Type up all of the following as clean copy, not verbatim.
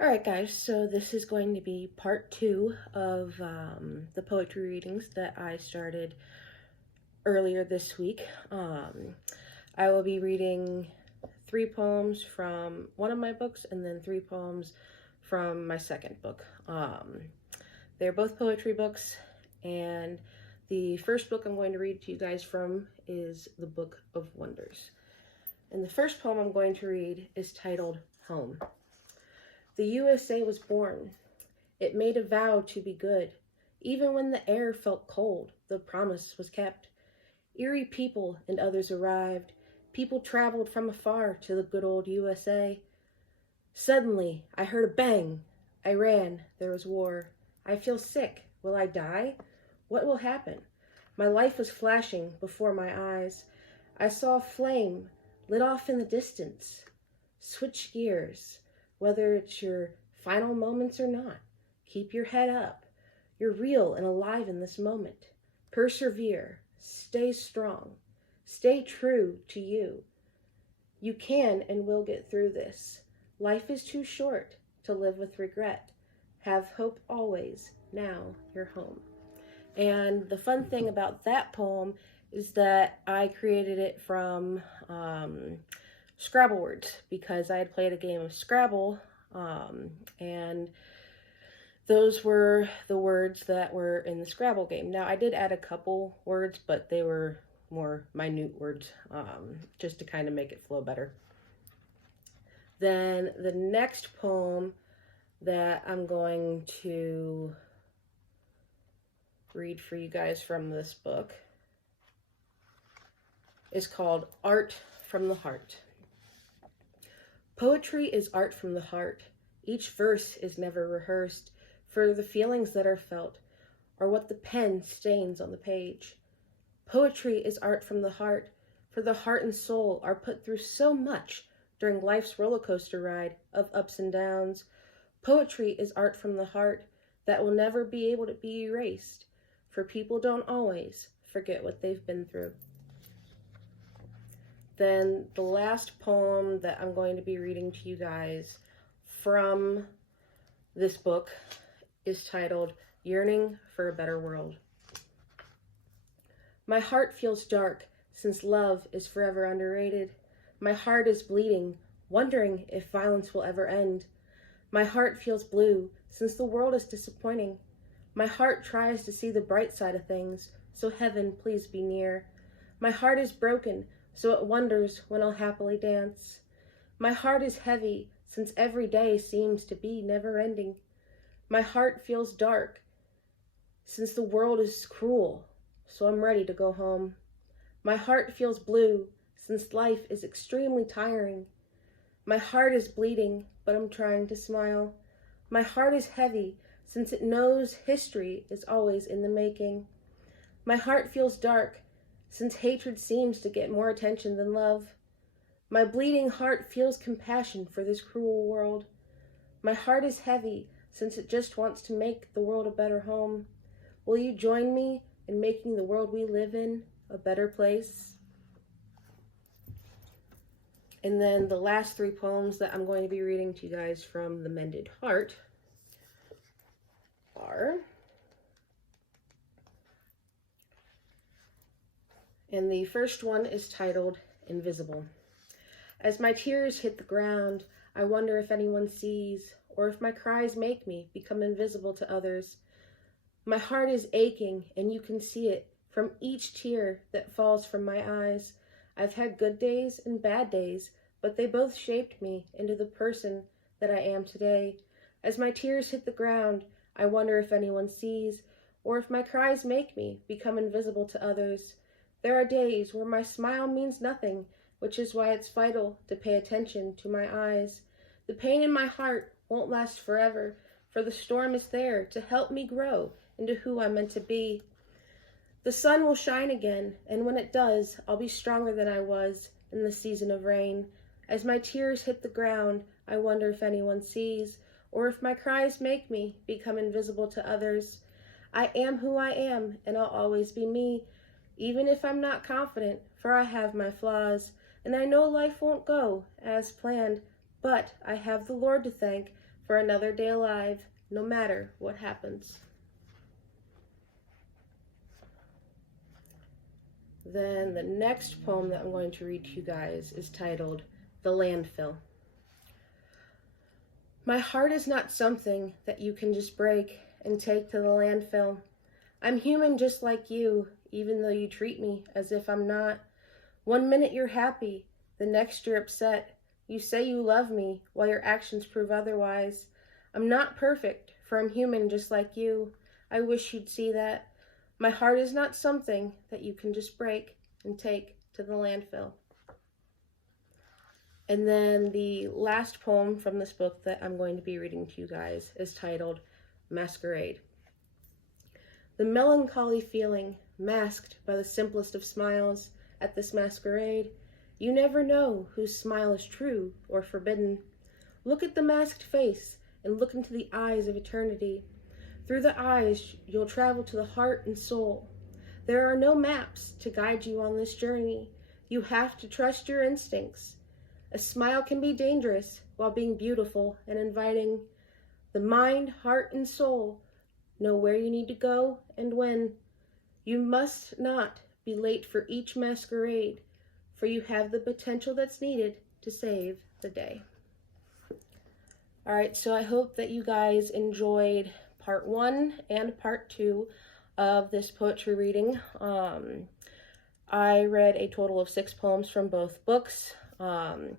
Alright guys, so this is going to be part 2 of the poetry readings that I started earlier this week. I will be reading 3 poems from one of my books and then 3 poems from my second book. They're both poetry books, and the first book I'm going to read to you guys from is the Book of Wonders. And the first poem I'm going to read is titled Home. The USA was born. It made a vow to be good. Even when the air felt cold, the promise was kept. Eerie people and others arrived. People traveled from afar to the good old USA. Suddenly, I heard a bang. I ran. There was war. I feel sick. Will I die? What will happen? My life was flashing before my eyes. I saw a flame lit off in the distance. Switch gears. Whether it's your final moments or not, keep your head up. You're real and alive in this moment. Persevere. Stay strong. Stay true to you. You can and will get through this. Life is too short to live with regret. Have hope always. Now you're home. And the fun thing about that poem is that I created it from Scrabble words, because I had played a game of Scrabble, and those were the words that were in the Scrabble game. Now, I did add a couple words, but they were more minute words, just to kind of make it flow better. Then the next poem that I'm going to read for you guys from this book is called Art from the Heart. Poetry is art from the heart. Each verse is never rehearsed, for the feelings that are felt are what the pen stains on the page. Poetry is art from the heart, for the heart and soul are put through so much during life's roller coaster ride of ups and downs. Poetry is art from the heart that will never be able to be erased, for people don't always forget what they've been through. Then the last poem that I'm going to be reading to you guys from this book is titled Yearning for a Better World. My heart feels dark since love is forever underrated. My heart is bleeding, wondering if violence will ever end. My heart feels blue since the world is disappointing. My heart tries to see the bright side of things, so heaven please be near. My heart is broken, so it wonders when I'll happily dance. My heart is heavy, since every day seems to be never-ending. My heart feels dark, since the world is cruel, so I'm ready to go home. My heart feels blue, since life is extremely tiring. My heart is bleeding, but I'm trying to smile. My heart is heavy, since it knows history is always in the making. My heart feels dark, since hatred seems to get more attention than love. My bleeding heart feels compassion for this cruel world. My heart is heavy, since it just wants to make the world a better home. Will you join me in making the world we live in a better place? And then the last 3 poems that I'm going to be reading to you guys from The Mended Heart are... And the first one is titled Invisible. As my tears hit the ground, I wonder if anyone sees, or if my cries make me become invisible to others. My heart is aching, and you can see it from each tear that falls from my eyes. I've had good days and bad days, but they both shaped me into the person that I am today. As my tears hit the ground, I wonder if anyone sees, or if my cries make me become invisible to others. There are days where my smile means nothing, which is why it's vital to pay attention to my eyes. The pain in my heart won't last forever, for the storm is there to help me grow into who I'm meant to be. The sun will shine again, and when it does, I'll be stronger than I was in the season of rain. As my tears hit the ground, I wonder if anyone sees, or if my cries make me become invisible to others. I am who I am, and I'll always be me, even if I'm not confident, for I have my flaws, and I know life won't go as planned, but I have the Lord to thank for another day alive, no matter what happens. Then the next poem that I'm going to read to you guys is titled The Landfill. My heart is not something that you can just break and take to the landfill. I'm human just like you, even though you treat me as if I'm not. One minute you're happy, the next you're upset. You say you love me while your actions prove otherwise. I'm not perfect, for I'm human just like you. I wish you'd see that. My heart is not something that you can just break and take to the landfill. And then the last poem from this book that I'm going to be reading to you guys is titled Masquerade. The melancholy feeling masked by the simplest of smiles at this masquerade. You never know whose smile is true or forbidden. Look at the masked face and look into the eyes of eternity. Through the eyes, you'll travel to the heart and soul. There are no maps to guide you on this journey. You have to trust your instincts. A smile can be dangerous while being beautiful and inviting. The mind, heart, and soul know where you need to go and when. You must not be late for each masquerade, for you have the potential that's needed to save the day. All right, so I hope that you guys enjoyed part 1 and part 2 of this poetry reading. I read a total of 6 poems from both books, and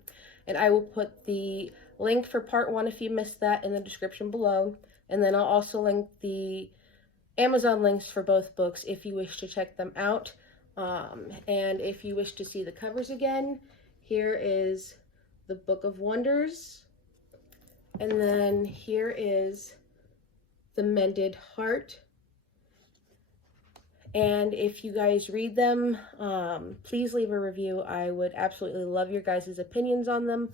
I will put the link for part 1 if you missed that in the description below, and then I'll also link the Amazon links for both books if you wish to check them out. And if you wish to see the covers again, here is the Book of Wonders, and then here is the Mended Heart. And if you guys read them, please leave a review. I would absolutely love your guys' opinions on them.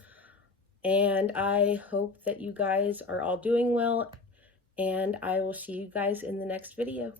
And I hope that you guys are all doing well. And I will see you guys in the next video.